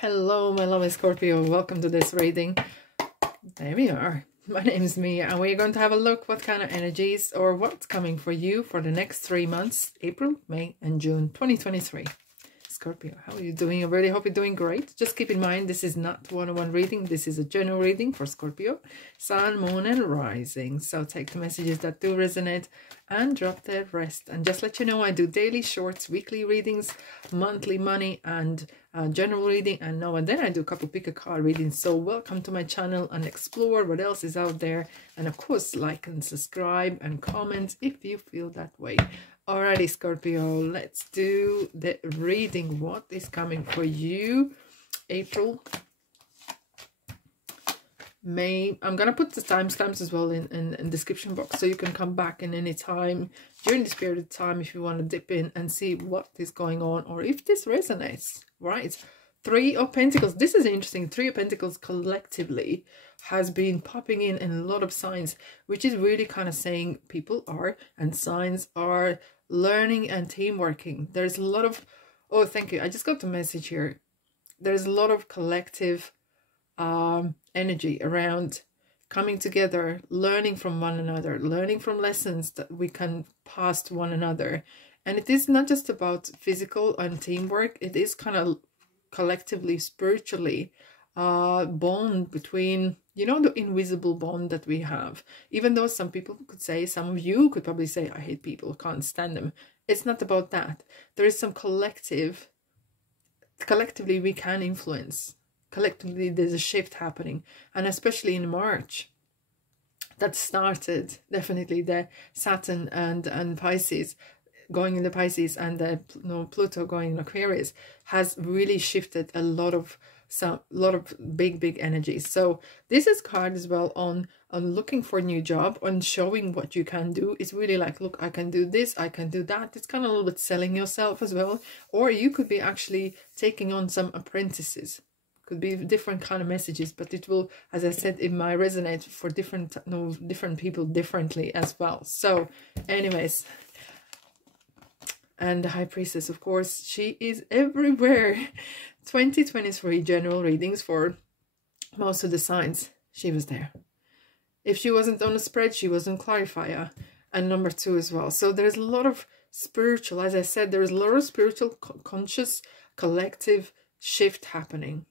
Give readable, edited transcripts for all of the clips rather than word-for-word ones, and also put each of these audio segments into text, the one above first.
Hello, my lovely Scorpio. Welcome to this reading. There we are. My name is Mia, and we're going to have a look what kind of energies or what's coming for you for the next 3 months, April, May, and June 2023. Scorpio, how are you doing? I really hope you're doing great. Just keep in mind, this is not one-on-one reading. This is a general reading for Scorpio, Sun, Moon, and Rising. So take the messages that do resonate and drop the rest. And just let you know, I do daily shorts, weekly readings, monthly money, and general reading. And now and then I do a couple pick a card readings. So welcome to my channel and explore what else is out there. And of course, like and subscribe and comment if you feel that way. Alrighty, Scorpio, let's do the reading. What is coming for you? April, May. I'm gonna put the timestamps as well in description box, so you can come back in any time during this period of time if you want to dip in and see what is going on, or if this resonates. Right, Three of Pentacles. This is interesting. Three of Pentacles collectively has been popping in a lot of signs, which is really kind of saying people are and signs are learning and team working. There's a lot of, oh, thank you, I just got the message here. There's a lot of collective energy around coming together, learning from one another, learning from lessons that we can pass to one another. And it is not just about physical and teamwork, it is kind of collectively, spiritually bond between, you know, the invisible bond that we have. Even though some people could say, some of you could probably say, I hate people, can't stand them. It's not about that. There is some collectively we can influence. Collectively there's a shift happening, and especially in March that started definitely the Saturn and Pisces going into Pisces, and the Pluto going in Aquarius has really shifted a lot of big energies. So this is card as well on looking for a new job, on showing what you can do. It's really like, look, I can do this, I can do that. It's kind of a little bit selling yourself as well. Or you could be actually taking on some apprentices. Could be different kind of messages, but it will, as I said, it might resonate for different people differently as well. So anyways, and the High Priestess, of course, she is everywhere. 2023 general readings for most of the signs. She was there. If she wasn't on a spread, she was on clarifier, and number 2 as well. So there's a lot of spiritual, as I said, there is a lot of spiritual, conscious, collective shift happening,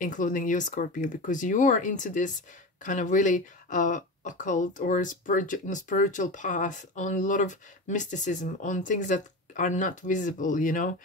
including you, Scorpio, because you are into this kind of really occult or spiritual path, on a lot of mysticism, on things that are not visible, you know,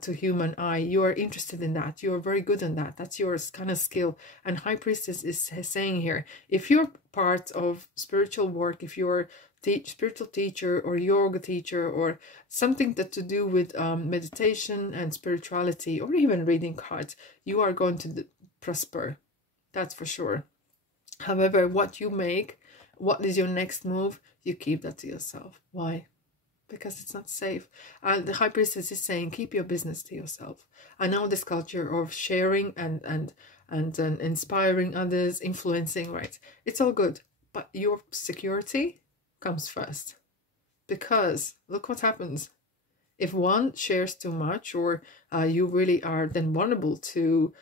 to human eye. You are interested in that. You are very good in that. That's your kind of skill. And High Priestess is saying here, if you're part of spiritual work, if you're spiritual teacher or yoga teacher, or something that to do with meditation and spirituality, or even reading cards, you are going to prosper. That's for sure. However, what you make, what is your next move, you keep that to yourself. Why? Because it's not safe. And the High Priestess is saying, keep your business to yourself. I know this culture of sharing and inspiring others, influencing, right? It's all good, but your security comes first. Because look what happens if one shares too much, or you really are then vulnerable to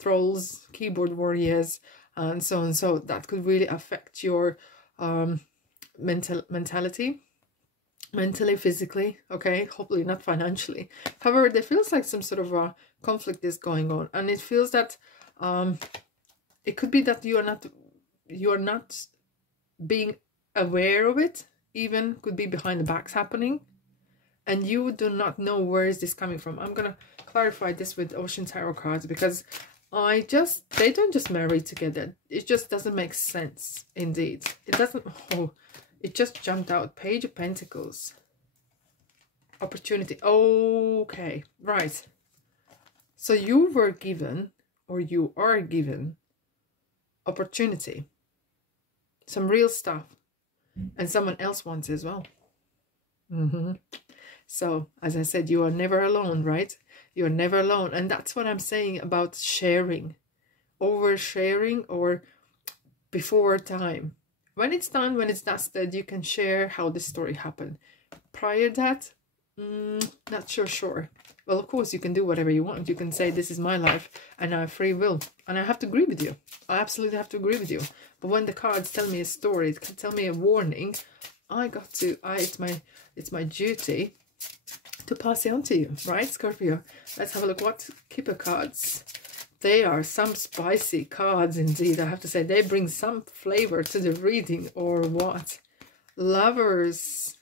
trolls, keyboard warriors, and so on. So that could really affect your mentality, mentally, physically, okay, hopefully not financially. However, there feels like some sort of a conflict is going on, and it feels that it could be that you are not being aware of it, even could be behind the backs happening, and you do not know where is this coming from. I'm gonna clarify this with Ocean Tarot cards, because they don't just marry together. It just doesn't make sense. Indeed, it doesn't. Oh, it just jumped out. Page of Pentacles. Opportunity. Okay, right. So you were given, or you are given, opportunity. Some real stuff. And someone else wants as well. So, as I said, you are never alone, right? You're never alone. And that's what I'm saying about sharing. Oversharing, or before time. When it's done, when it's dusted, you can share how the story happened. Prior to that, Not sure. Well, of course, you can do whatever you want. You can say, this is my life, and I have free will. And I have to agree with you. I absolutely have to agree with you. But when the cards tell me a story, tell me a warning, it's my duty to pass it on to you, right, Scorpio? Let's have a look. What Keeper cards? They are some spicy cards indeed. I have to say, they bring some flavor to the reading, or what? Lovers.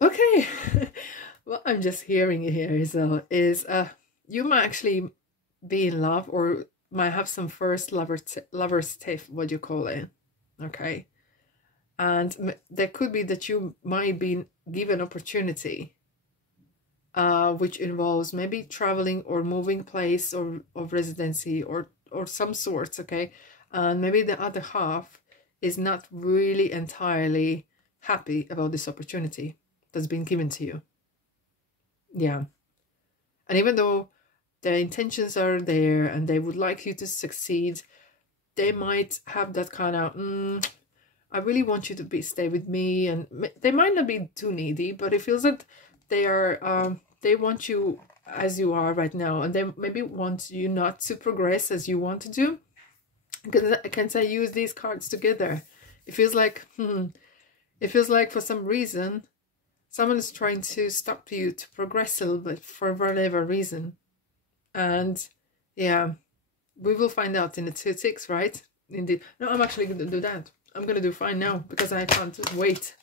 Okay. What I'm just hearing here is you might actually be in love, or might have some first lover's tiff, what you call it. Okay. And there could be that you might be given opportunity, which involves maybe traveling or moving place or of residency or some sorts, okay? And maybe the other half is not really entirely happy about this opportunity that's been given to you. Yeah. And even though their intentions are there and they would like you to succeed, they might have that kind of, I really want you to stay with me. And they might not be too needy, but it feels that they are, they want you as you are right now. And they maybe want you not to progress as you want to do. Because I can say, use these cards together. It feels like, for some reason, someone is trying to stop you to progress a little bit for whatever reason. And yeah, we will find out in the 2-6, right? Indeed. No, I'm actually going to do that. I'm going to do fine now because I can't wait.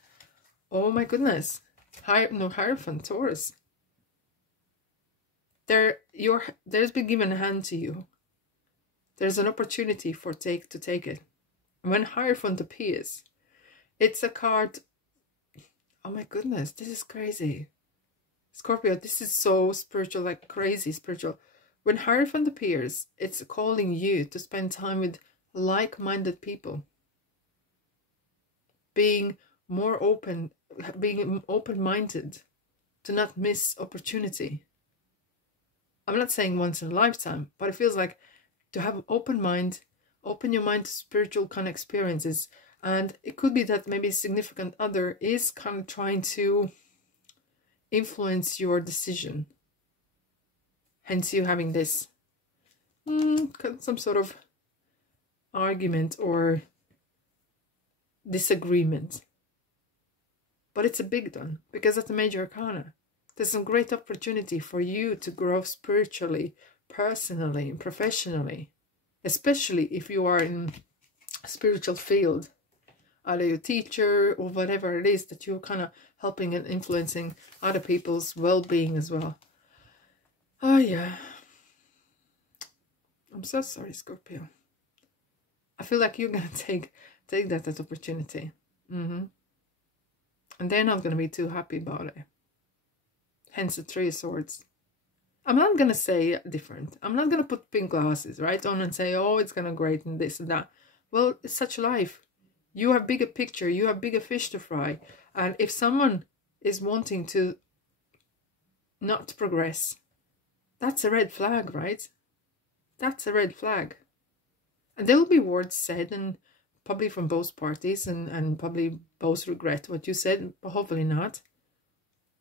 Oh my goodness. Hierophant, Taurus. There's been given a hand to you. There's an opportunity to take it. When Hierophant appears, it's a card. Oh my goodness, this is crazy. Scorpio, this is so spiritual, like crazy spiritual. When Hierophant appears, it's calling you to spend time with like-minded people. Being more open, being open-minded, to not miss opportunity. I'm not saying once in a lifetime, but it feels like to have an open mind, open your mind to spiritual kind of experiences. And it could be that maybe a significant other is kind of trying to influence your decision. Hence you having this some sort of argument or disagreement. But it's a big one, because that's the major arcana. There's some great opportunity for you to grow spiritually, personally, and professionally. Especially if you are in a spiritual field. Either you're a teacher or whatever it is that you're kind of helping and influencing other people's well-being as well. Oh yeah. I'm so sorry, Scorpio. I feel like you're going to take that as opportunity. And they're not going to be too happy about it. Hence the 3 of Swords. I'm not going to say different. I'm not going to put pink glasses right on and say, oh, it's going to great and this and that. Well, it's such life. You have bigger picture. You have bigger fish to fry. And if someone is wanting to not progress, that's a red flag, right? That's a red flag. And there will be words said, and probably from both parties, and probably both regret what you said, but hopefully not.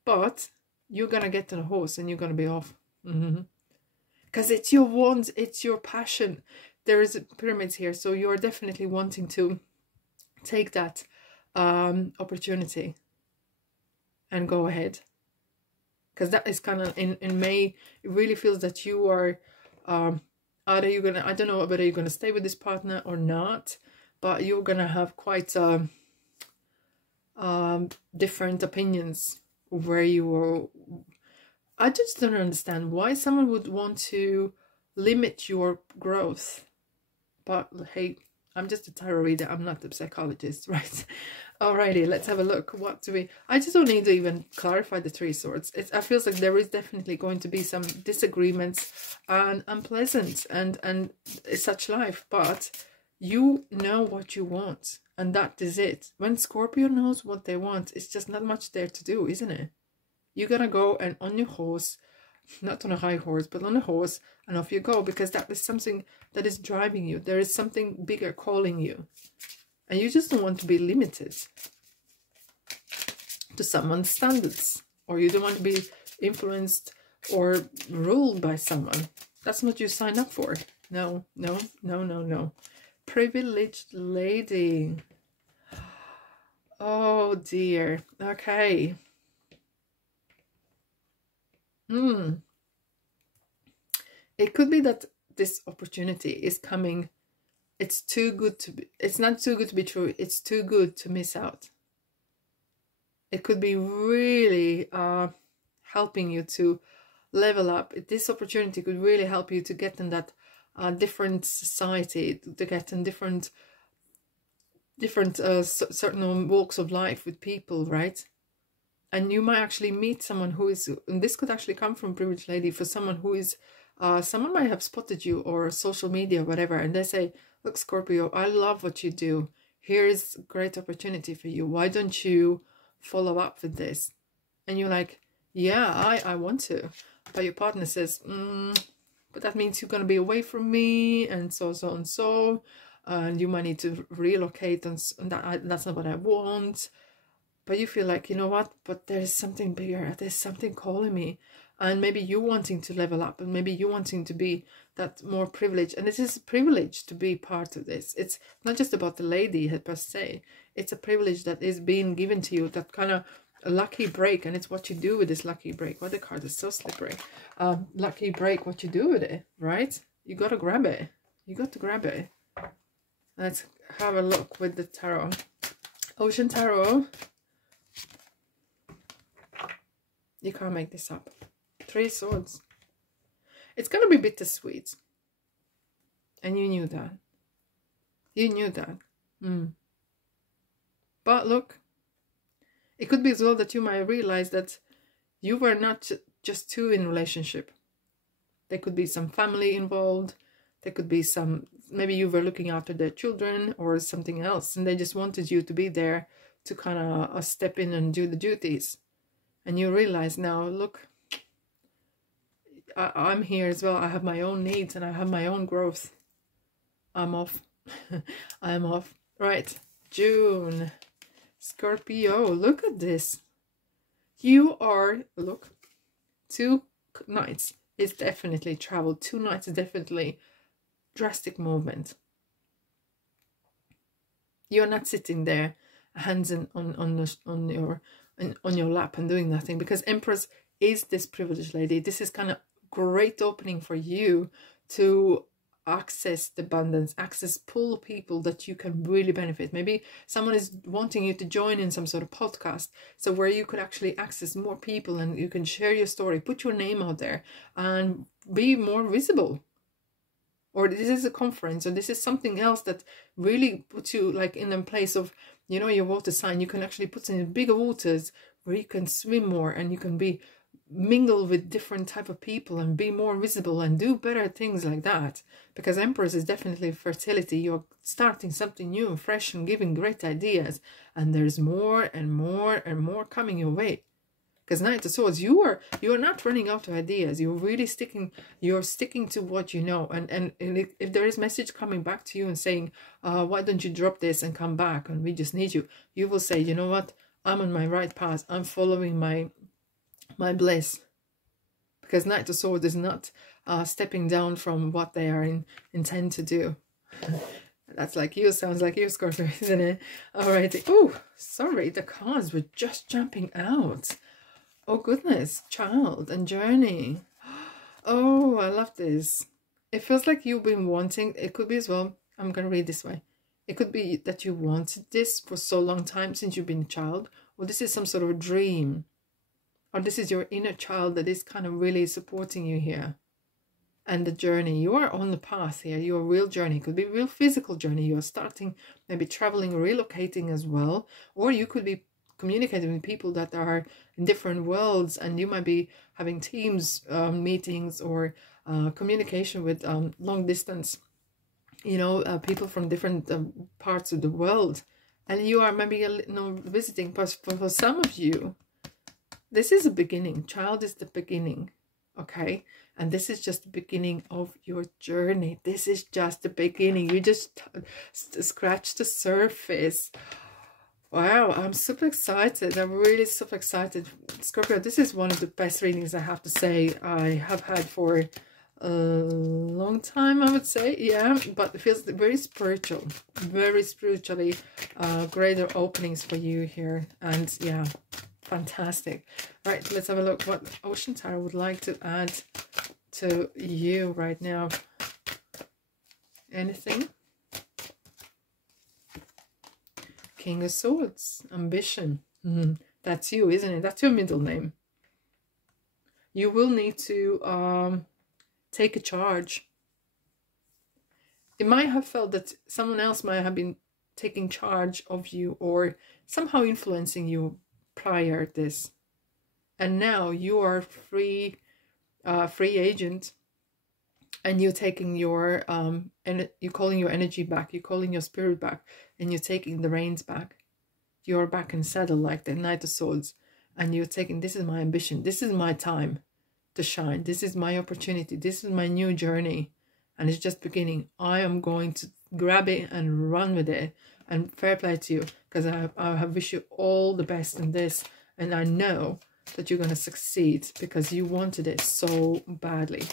But you're going to get on a horse and you're going to be off. Because it's your want, it's your passion. There is pyramids here, so you're definitely wanting to take that opportunity and go ahead. Because that is kind of in May, it really feels that you are either you're gonna, I don't know whether you're gonna stay with this partner or not, but you're gonna have quite different opinions where you are. I just don't understand why someone would want to limit your growth. But hey, I'm just a tarot reader. I'm not a psychologist, right? Alrighty, let's have a look. What do we... I just don't need to even clarify the 3 swords. I feels like there is definitely going to be some disagreements and unpleasant and such life. But you know what you want. And that is it. When Scorpio knows what they want, it's just not much there to do, isn't it? You're going to go and on your horse, not on a high horse, but on a horse, and off you go, because that is something that is driving you. There is something bigger calling you. And you just don't want to be limited. to someone's standards, or you don't want to be influenced or ruled by someone. That's not what you sign up for. No, no, no, no, no. Privileged lady. Oh dear. Okay. It could be that this opportunity is coming. It's too good to be, it's not too good to be true. It's too good to miss out. It could be really helping you to level up. This opportunity could really help you to get in that different society, to get in different certain walks of life with people, right? And you might actually meet someone who is, and this could actually come from privileged lady, for someone who is, someone might have spotted you or social media, whatever, and they say, look, Scorpio, I love what you do. Here is a great opportunity for you. Why don't you follow up with this? And you're like, yeah, I want to. But your partner says, but that means you're going to be away from me, and so, and you might need to relocate, and that's not what I want. But you feel like, you know what, but there's something bigger, there's something calling me. And maybe you wanting to level up, and maybe you wanting to be that more privileged. And it is a privilege to be part of this. It's not just about the lady per se. It's a privilege that is being given to you, that kind of a lucky break. And it's what you do with this lucky break. Well, the card is so slippery. Lucky break, what you do with it, right? You got to grab it. You got to grab it. Let's have a look with the tarot. Ocean Tarot. You can't make this up. 3 swords. It's going to be bittersweet. And you knew that. You knew that. But look, it could be as well that you might realize that you were not just two in relationship. There could be some family involved. There could be some, maybe you were looking after their children or something else, and they just wanted you to be there to kind of step in and do the duties. And you realize now, look, I'm here as well. I have my own needs and I have my own growth. I'm off. I'm off. Right. June. Scorpio. Look at this. You are, look, 2 nights is definitely travel. 2 nights is definitely drastic movement. You're not sitting there, hands on your lap and doing nothing, because Empress is this privileged lady. This is kind of great opening for you to access the abundance, pull people that you can really benefit. Maybe someone is wanting you to join in some sort of podcast, so where you could actually access more people and you can share your story, put your name out there and be more visible. Or this is a conference, or this is something else that really puts you like in a place of, you know, your water sign. You can actually put in bigger waters where you can swim more and you can be mingle with different type of people and be more visible and do better things like that. Because Empress is definitely fertility. You're starting something new and fresh and giving great ideas, and there's more and more and more coming your way. Because Knight of Swords, you're not running out of ideas. You're really sticking to what you know. And if there is message coming back to you and saying, why don't you drop this and come back and we just need you, you will say, you know what, I'm on my right path. I'm following my bliss. Because Knight of Swords is not stepping down from what they are intend to do. That's like you, sounds like you, Scorpio, isn't it? Alrighty. Oh, sorry, the cards were just jumping out. Oh goodness, child and journey. Oh, I love this. It feels like you've been wanting, it could be as well, I'm going to read this way. It could be that you wanted this for so long time since you've been a child, or this is some sort of a dream, or this is your inner child that is kind of really supporting you here. And the journey, you are on the path here, your real journey. It could be a real physical journey. You're starting, maybe traveling, relocating as well, or you could be communicating with people that are in different worlds, and you might be having teams meetings or communication with long distance, you know, people from different parts of the world, and you are maybe visiting. But for some of you, this is a beginning. Child is the beginning, okay? And this is just the beginning of your journey. This is just the beginning. You just scratch the surface. Wow, I'm super excited. I'm really super excited. Scorpio, this is one of the best readings I have to say I have had for a long time, I would say. Yeah, but it feels very spiritual, very spiritually greater openings for you here. And yeah, fantastic. All right, let's have a look what Ocean Tarot would like to add to you right now. Anything? King of Swords, ambition. That's you, isn't it? That's your middle name. You will need to take a charge. It might have felt that someone else might have been taking charge of you or somehow influencing you prior to this. And now you are free agent, and you're taking your and you're calling your energy back, you're calling your spirit back, and you're taking the reins back. You're back in saddle like the Knight of Swords, and you're taking, this is my ambition, this is my time to shine, this is my opportunity, this is my new journey, and it's just beginning. I am going to grab it and run with it, and fair play to you, because I wish you all the best in this, and I know that you're going to succeed because you wanted it so badly.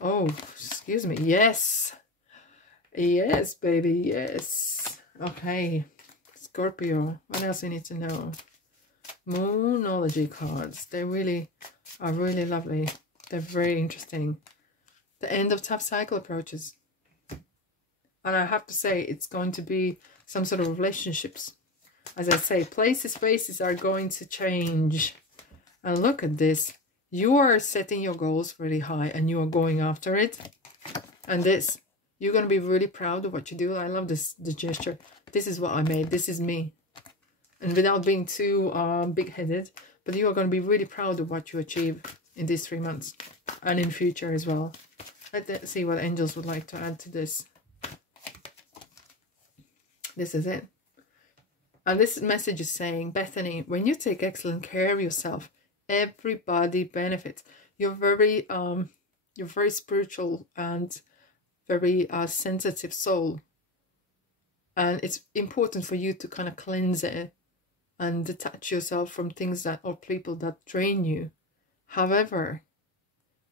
Oh, excuse me. Yes. Yes, baby. Yes. Okay. Scorpio. What else you need to know? Moonology cards. They really are really lovely. They're very interesting. The end of tough cycle approaches. And I have to say, it's going to be some sort of relationships. As I say, places, faces are going to change. And look at this. You are setting your goals really high and you are going after it. And this, you're going to be really proud of what you do. I love this, the gesture. This is what I made. This is me. And without being too big-headed, but you are going to be really proud of what you achieve in these 3 months. And in future as well. Let's see what angels would like to add to this. This is it. And this message is saying, Bethany, when you take excellent care of yourself, everybody benefits. You're very spiritual and very sensitive soul, and it's important for you to kind of cleanse it and detach yourself from things that or people that drain you. However,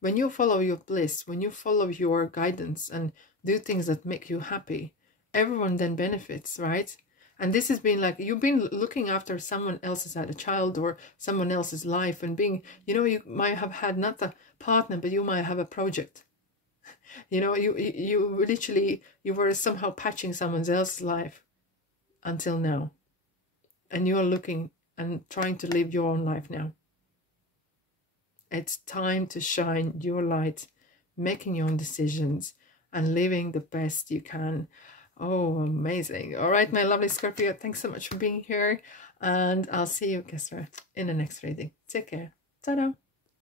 when you follow your bliss, when you follow your guidance and do things that make you happy, everyone then benefits, right? And this has been like, you've been looking after someone else's, had a child or someone else's life, and being, you know, you might have had not a partner, but you might have a project. You know, you literally, you were somehow patching someone else's life until now. And you are looking and trying to live your own life now. It's time to shine your light, making your own decisions and living the best you can. Oh, amazing. All right, my lovely Scorpio, thanks so much for being here. And I'll see you, guess what, in the next reading. Take care. Ta-da.